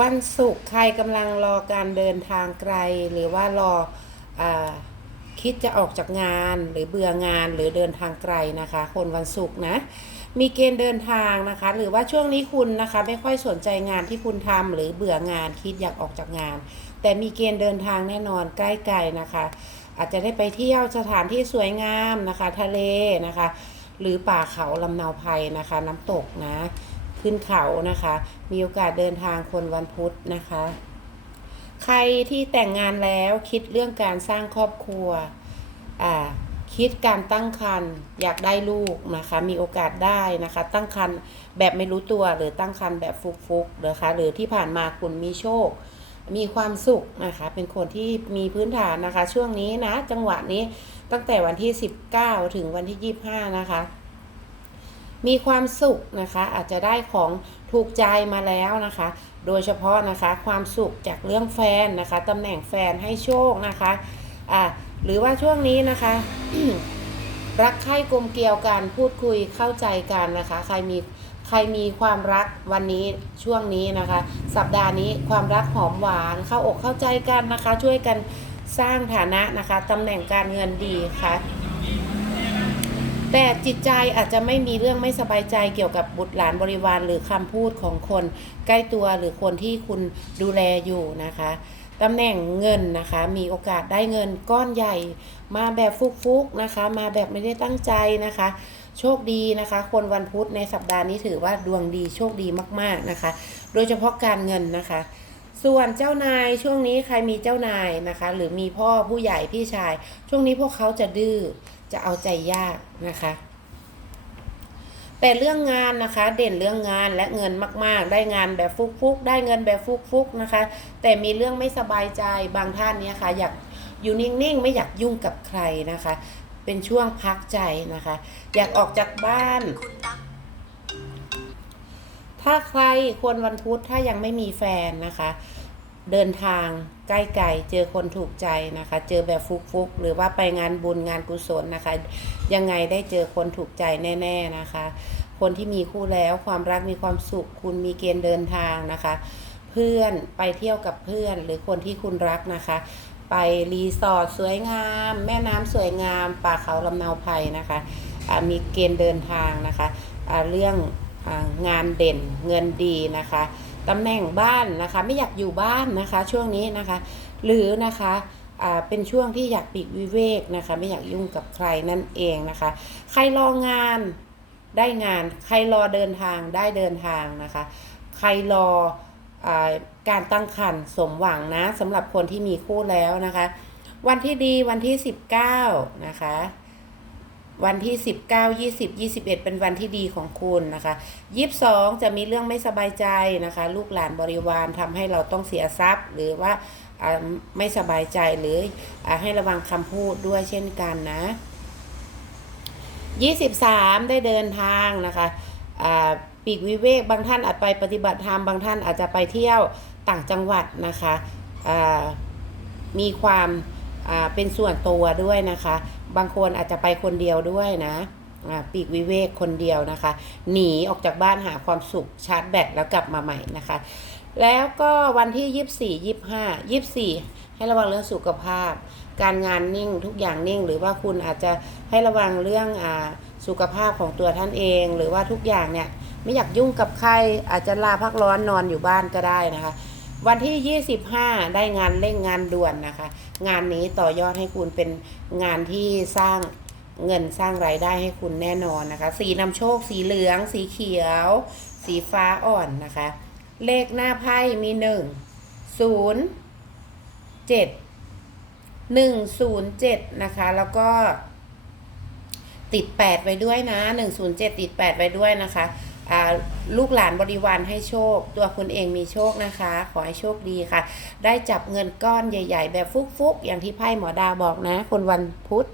วันศุกร์ใครกำลังรอการเดินทางไกล หรือว่ารออคิดจะออกจากงานหรือเบื่องานหรือเดินทางไกลนะคะ คนวันศุกร์นะ มีเกณฑ์เดินทางนะคะ หรือว่าช่วงนี้คุณนะคะ ไม่ค่อยสนใจงานที่คุณทำหรือเบื่องานคิดอยากออกจากงาน แต่มีเกณฑ์เดินทางแน่นอนใกล้ไกลนะคะ อาจจะได้ไปเที่ยวสถานที่สวยงามนะคะ ทะเลนะคะ หรือป่าเขาลำเนาไพรนะคะ น้ำตกนะ ขึ้นเขานะคะ มีโอกาสเดินทางคนวันพุธนะคะ ใครที่แต่งงานแล้วคิดเรื่องการสร้างครอบครัวอ่าคิดการตั้งครรภ์อยากได้ลูกนะคะ มีโอกาสได้นะคะ ตั้งครรภ์แบบไม่รู้ตัวหรือตั้งครรภ์แบบฟุกๆนะคะ หรือที่ผ่านมาคุณมีโชค มีความสุขนะคะ เป็นคนที่มีพื้นฐานนะคะ ช่วงนี้นะ จังหวะนี้ตั้งแต่วันที่ 19 ถึงวันที่ 25 นะคะ มีความสุขนะคะ อาจจะได้ของถูกใจมาแล้วนะคะ โดยเฉพาะนะคะความสุขจากเรื่องแฟนนะคะตำแหน่งแฟนให้โชคนะคะอ่าหรือว่าช่วงนี้นะคะรักใคร่กลมเกลียวกันพูดคุยเข้าใจกันนะคะ ใครมีใครมีความรักวันนี้ช่วงนี้นะคะ สัปดาห์นี้ความรักหอมหวานเข้าอกเข้าใจกันนะคะ ช่วยกันสร้างฐานะนะคะตำแหน่งการเงินดีค่ะ แต่จิตใจอาจจะไม่มีเรื่องไม่สบายใจเกี่ยวกับบุตรหลานบริวารหรือคำพูดของคนใกล้ตัวหรือคนที่คุณดูแลอยู่นะคะตำแหน่งเงินนะคะ มีโอกาสได้เงินก้อนใหญ่ มาแบบฟุกๆนะคะ มาแบบไม่ได้ตั้งใจนะคะ โชคดีนะคะ คนวันพุธในสัปดาห์นี้ถือว่าดวงดีโชคดีมากๆนะคะ โดยเฉพาะการเงินนะคะ ส่วนเจ้านายช่วงนี้ใครมีเจ้านายนะคะ หรือมีพ่อผู้ใหญ่พี่ชาย ช่วงนี้พวกเขาจะดื้อ จะเอาใจยากนะคะแต่เรื่องงานนะคะ เด่นเรื่องงานและเงินมาก ๆ ได้งานแบบฟุกๆได้เงินแบบฟุกๆนะคะ แต่มีเรื่องไม่สบายใจบางท่านเนี่ยค่ะอยากอยู่นิ่งๆ ไม่อยากยุ่งกับใครนะคะ เป็นช่วงพักใจนะคะ อยากออกจากบ้าน ถ้าใครควรวันพุธถ้ายังไม่มีแฟนนะคะ เดินทางใกล้ๆเจอคนถูกใจนะคะ เจอแบบฟุกๆ หรือว่าไปงานบุญงานกุศลนะคะ ยังไงได้เจอคนถูกใจแน่ ๆนะคะ คนที่มีคู่แล้วความรักมีความสุข คุณมีเกณฑ์เดินทางนะคะ เพื่อนไปเที่ยวกับเพื่อนหรือคนที่คุณรักนะคะ ไปรีสอร์ทสวยงาม แม่น้ำสวยงาม ป่าเขาลำเนาไพรนะคะมีเกณฑ์เดินทางนะคะเรื่ององานเด่นเงินดีนะคะ ตำแหน่งบ้านนะคะ ไม่อยากอยู่บ้านนะคะ ช่วงนี้นะคะ หรือนะคะเป็นช่วงที่อยากปลีกวิเวกนะคะ ไม่อยากยุ่งกับใครนั่นเองนะคะ ใครรองานได้งาน ใครรอเดินทางได้เดินทางนะคะ ใครรออการตั้งครรภ์สมหวังนะสำหรับคนที่มีคู่แล้วนะคะ วันที่ดีวันที่ 19 นะคะ วันที่ 19 20 21 เป็นวันที่ดีของคุณนะคะ22 จะมีเรื่องไม่สบายใจนะคะ ลูกหลานบริวารทำให้เราต้องเสียทรัพย์ หรือว่าอ่าไม่สบายใจหรืออาให้ระวังคำพูดด้วยเช่นกันนะ23 ได้เดินทางนะคะอ่าปีกวิเวกบางท่านอาจไปปฏิบัติธรรมบางท่านอาจจะไปเที่ยวต่างจังหวัดนะคะอ่ามีความอ่าเป็นส่วนตัวด้วยนะคะ บางคนอาจจะไปคนเดียวด้วยนะปีกวิเวกคนเดียวนะคะ หนีออกจากบ้านหาความสุขชาร์จแบตแล้วกลับมาใหม่นะคะ แล้วก็วันที่ 24 25 24 ให้ระวังเรื่องสุขภาพ การงานนิ่งทุกอย่างนิ่ง หรือว่าคุณอาจจะให้ระวังเรื่องอสุขภาพของตัวท่านเอง หรือว่าทุกอย่างเนี่ยไม่อยากยุ่งกับใครอาจจะลาพักร้อนนอนอยู่บ้านก็ได้นะคะ วันที่ 25 ได้งานเร่งงานด่วนนะคะ งานนี้ต่อยอดให้คุณเป็นงานที่สร้างเงินสร้างรายได้ให้คุณแน่นอนนะคะ สีนำโชค สีเหลือง สีเขียว สีฟ้าอ่อนนะคะ เลขหน้าไพ่มีหนึ่งศูนย์เจ็ดหนึ่งศูนย์เจ็ดนะคะ แล้วก็ติดแปดไว้ด้วยนะหนึ่งศูนย์เจ็ดติดแปดไว้ด้วยนะคะ ลูกหลานบริวารให้โชค ตัวคุณเองมีโชคนะคะ ขอให้โชคดีค่ะ ได้จับเงินก้อนใหญ่ ๆ แบบฟุกๆ อย่างที่ไพ่หมอดาบอกนะ คนวันพุธ